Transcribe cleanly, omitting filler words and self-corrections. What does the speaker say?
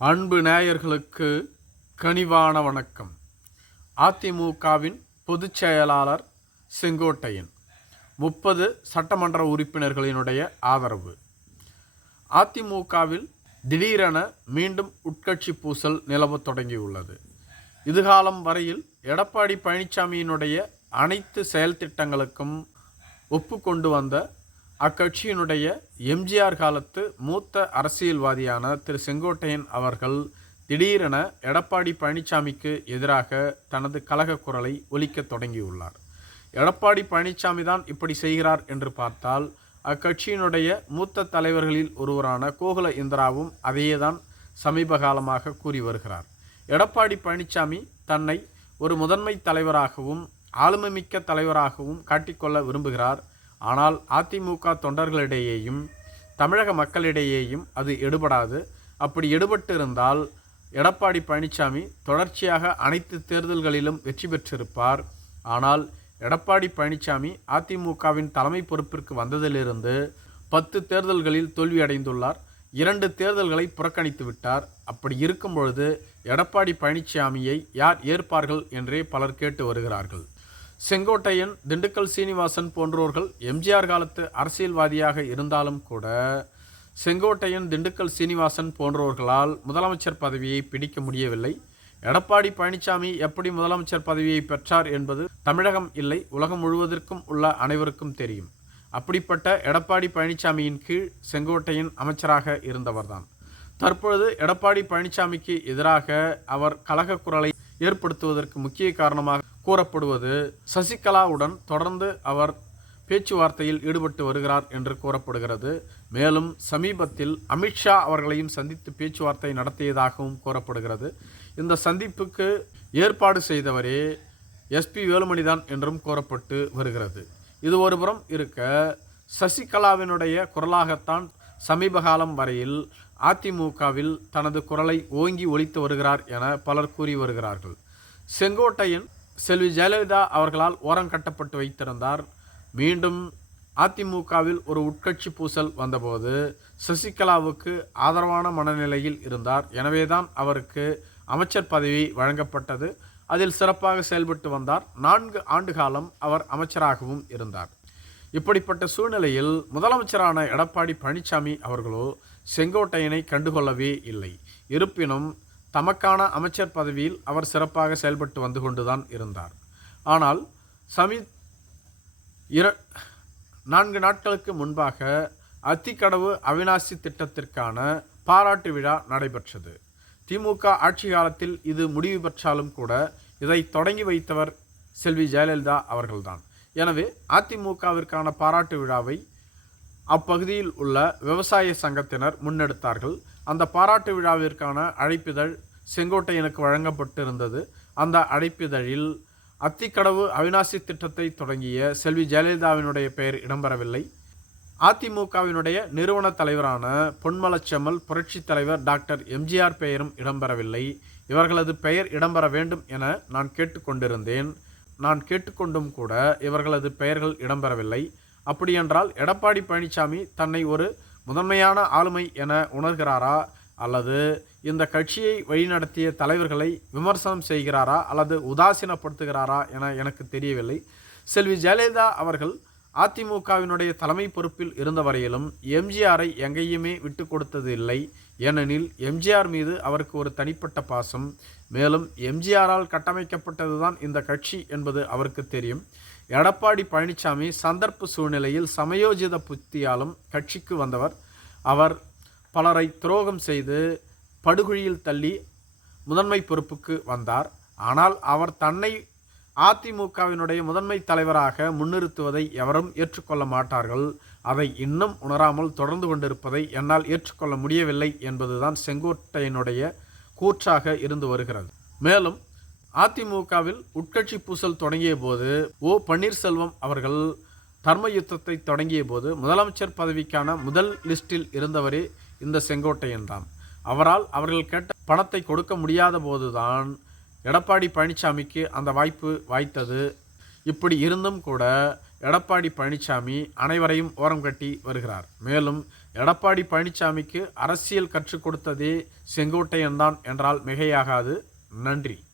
அன்பு நேயர்களுக்கு கனிவான வணக்கம். அதிமுகவின் பொதுச் செயலாளர் செங்கோட்டையன் 30 சட்டமன்ற உறுப்பினர்களினுடைய ஆதரவு. அதிமுகவில் திடீரென மீண்டும் உட்கட்சி பூசல் நிலவத் தொடங்கியுள்ளது. இதுகாலம் வரையில் எடப்பாடி பழனிசாமியினுடைய அனைத்து செயல் திட்டங்களுக்கும் ஒப்புக்கொண்டு வந்த அக்கட்சியினுடைய எம்ஜிஆர் காலத்து மூத்த அரசியல்வாதியான திரு செங்கோட்டையன் அவர்கள் திடீரென எடப்பாடி பழனிசாமிக்கு எதிராக தனது கலக குரலை ஒலிக்க தொடங்கியுள்ளார். எடப்பாடி பழனிசாமி தான் இப்படி செய்கிறார் என்று பார்த்தால் அக்கட்சியினுடைய மூத்த தலைவர்களில் ஒருவரான கோகுல இந்திராவும் அதையே தான் சமீப காலமாக கூறி வருகிறார். எடப்பாடி பழனிசாமி தன்னை ஒரு முதன்மை தலைவராகவும் ஆளுமைமிக்க தலைவராகவும் காட்டிக்கொள்ள விரும்புகிறார். ஆனால் அதிமுக தொண்டர்களிடையேயும் தமிழக மக்களிடையேயும் அது எடுபடாது. அப்படி எடுபட்டு இருந்தால் எடப்பாடி பழனிசாமி தொடர்ச்சியாக அனைத்து தேர்தல்களிலும் வெற்றி பெற்றிருப்பார். ஆனால் எடப்பாடி பழனிசாமி அதிமுகவின் தலைமை பொறுப்பிற்கு வந்ததிலிருந்து 10 தேர்தல்களில் தோல்வியடைந்துள்ளார். 2 தேர்தல்களை புறக்கணித்து விட்டார். அப்படி இருக்கும் பொழுது எடப்பாடி பழனிசாமியை யார் ஏற்பார்கள் என்றே பலர் கேட்டு வருகிறார்கள். செங்கோட்டையன், திண்டுக்கல் சீனிவாசன் போன்றோர்கள் எம்ஜிஆர் காலத்து அரசியல்வாதியாக இருந்தாலும் கூட செங்கோட்டையன், திண்டுக்கல் சீனிவாசன் போன்றோர்களால் முதலமைச்சர் பதவியை பிடிக்க முடியவில்லை. எடப்பாடி பழனிசாமி எப்படி முதலமைச்சர் பதவியை பெற்றார் என்பது தமிழகம் இல்லை, உலகம் முழுவதற்கும் உள்ள அனைவருக்கும் தெரியும். அப்படிப்பட்ட எடப்பாடி பழனிசாமியின் கீழ் செங்கோட்டையன் அமைச்சராக இருந்தவர்தான். தற்பொழுது எடப்பாடி பழனிசாமிக்கு எதிராக அவர் கலக குரலை ஏற்படுத்துவதற்கு முக்கிய காரணமாக கூறப்படுவது சசிகலாவுடன் தொடர்ந்து அவர் பேச்சுவார்த்தையில் ஈடுபட்டு வருகிறார் என்று கூறப்படுகிறது. மேலும் சமீபத்தில் அமித்ஷா அவர்களையும் சந்தித்து பேச்சுவார்த்தை நடத்தியதாகவும் கூறப்படுகிறது. இந்த சந்திப்புக்கு ஏற்பாடு செய்தவரே எஸ்பி வேலுமணிதான் என்றும் கூறப்பட்டு வருகிறது. இது ஒருபுறம் இருக்க, சசிகலாவினுடைய குரலாகத்தான் சமீப காலம் வரையில் அதிமுகவில் தனது குரலை ஓங்கி ஒலித்து வருகிறார் என பலர் கூறி வருகிறார்கள். செங்கோட்டையன் செல்வி ஜெயலலிதா அவர்களால் ஓரம் கட்டப்பட்டு வைத்திருந்தார். மீண்டும் அதிமுகவில் ஒரு உட்கட்சி பூசல் வந்தபோது சசிகலாவுக்கு ஆதரவான மனநிலையில் இருந்தார். எனவேதான் அவருக்கு அமைச்சர் பதவி வழங்கப்பட்டது. அதில் சிறப்பாக செயல்பட்டு வந்தார். 4 ஆண்டு காலம் அவர் அமைச்சராகவும் இருந்தார். இப்படிப்பட்ட சூழ்நிலையில் முதலமைச்சரான எடப்பாடி பழனிசாமி அவர்களோ செங்கோட்டையனை கண்டுகொள்ளவே இல்லை. இருப்பினும் தமக்கான அமைச்சர் பதவியில் அவர் சிறப்பாக செயல்பட்டு வந்து கொண்டுதான் இருந்தார். ஆனால் 4 நாட்களுக்கு முன்பாக அத்திக்கடவு அவிநாசி திட்டத்திற்கான பாராட்டு விழா நடைபெற்றது. திமுக ஆட்சி காலத்தில் இது முடிவு பெற்றாலும் கூட இதை தொடங்கி வைத்தவர் செல்வி ஜெயலலிதா அவர்கள்தான். எனவே அதிமுகவிற்கான பாராட்டு விழாவை அப்பகுதியில் உள்ள விவசாய சங்கத்தினர் முன்னெடுத்தார்கள். அந்த பாராட்டு விழாவிற்கான அழைப்பிதழ் செங்கோட்டையனுக்கு வழங்கப்பட்டிருந்தது. அந்த அழைப்பிதழில் அத்திக்கடவு அவிநாசி திட்டத்தை தொடங்கிய செல்வி ஜெயலலிதாவினுடைய பெயர் இடம்பெறவில்லை. அதிமுகவினுடைய நிறுவன தலைவரான பொன்மலச்செம்மல், புரட்சி தலைவர் டாக்டர் எம்ஜிஆர் பெயரும் இடம்பெறவில்லை. இவர்களது பெயர் இடம்பெற வேண்டும் என நான் கேட்டுக்கொண்டிருந்தேன். நான் கேட்டுக்கொண்டும் கூட இவர்களது பெயர்கள் இடம்பெறவில்லை. அப்படியென்றால் எடப்பாடி பழனிசாமி தன்னை ஒரு முதன்மையான ஆளுமை என உணர்கிறாரா, அல்லது இந்த கட்சியை வழிநடத்திய தலைவர்களை விமர்சனம் செய்கிறாரா, அல்லது உதாசீனப்படுத்துகிறாரா என எனக்கு தெரியவில்லை. செல்வி ஜெயலலிதா அவர்கள் அதிமுகவினுடைய தலைமை பொறுப்பில் இருந்த வரையிலும் எம்ஜிஆரை எங்கேயுமே விட்டு கொடுத்தது இல்லை. ஏனெனில் எம்ஜிஆர் மீது அவருக்கு ஒரு தனிப்பட்ட பாசம். மேலும் எம்ஜிஆரால் கட்டமைக்கப்பட்டதுதான் இந்த கட்சி என்பது அவருக்கு தெரியும். எடப்பாடி பழனிசாமி சந்தர்ப்ப சூழ்நிலையில் சமயோஜித புத்தியாலும் கட்சிக்கு வந்தவர். அவர் பலரை துரோகம் செய்து படுகுழியில் தள்ளி முதன்மை பொறுப்புக்கு வந்தார். ஆனால் அவர் தன்னை அதிமுகவினுடைய முதன்மை தலைவராக முன்னிறுத்துவதை எவரும் ஏற்றுக்கொள்ள மாட்டார்கள். அதை இன்னும் உணராமல் தொடர்ந்து கொண்டிருப்பதை என்னால் ஏற்றுக்கொள்ள முடியவில்லை என்பதுதான் செங்கோட்டையனுடைய கூற்றாக இருந்து வருகிறது. மேலும் அதிமுகவில் உட்கட்சி பூசல் தொடங்கிய போது பன்னீர்செல்வம் அவர்கள் தர்ம யுத்தத்தை தொடங்கிய போது முதலமைச்சர் பதவிக்கான முதல் லிஸ்டில் இருந்தவரே இந்த செங்கோட்டையன் தான். அவரால் அவர்கள் கேட்ட பணத்தை கொடுக்க முடியாத போதுதான் எடப்பாடி பழனிசாமிக்கு அந்த வாய்ப்பு வாய்த்தது. இப்படி இருந்தும் கூட எடப்பாடி பழனிசாமி அனைவரையும் ஓரம் கட்டி வருகிறார். மேலும் எடப்பாடி பழனிசாமிக்கு அரசியல் கற்றுக் கொடுத்ததே செங்கோட்டையன் தான் என்றால் மிகையாகாது. நன்றி.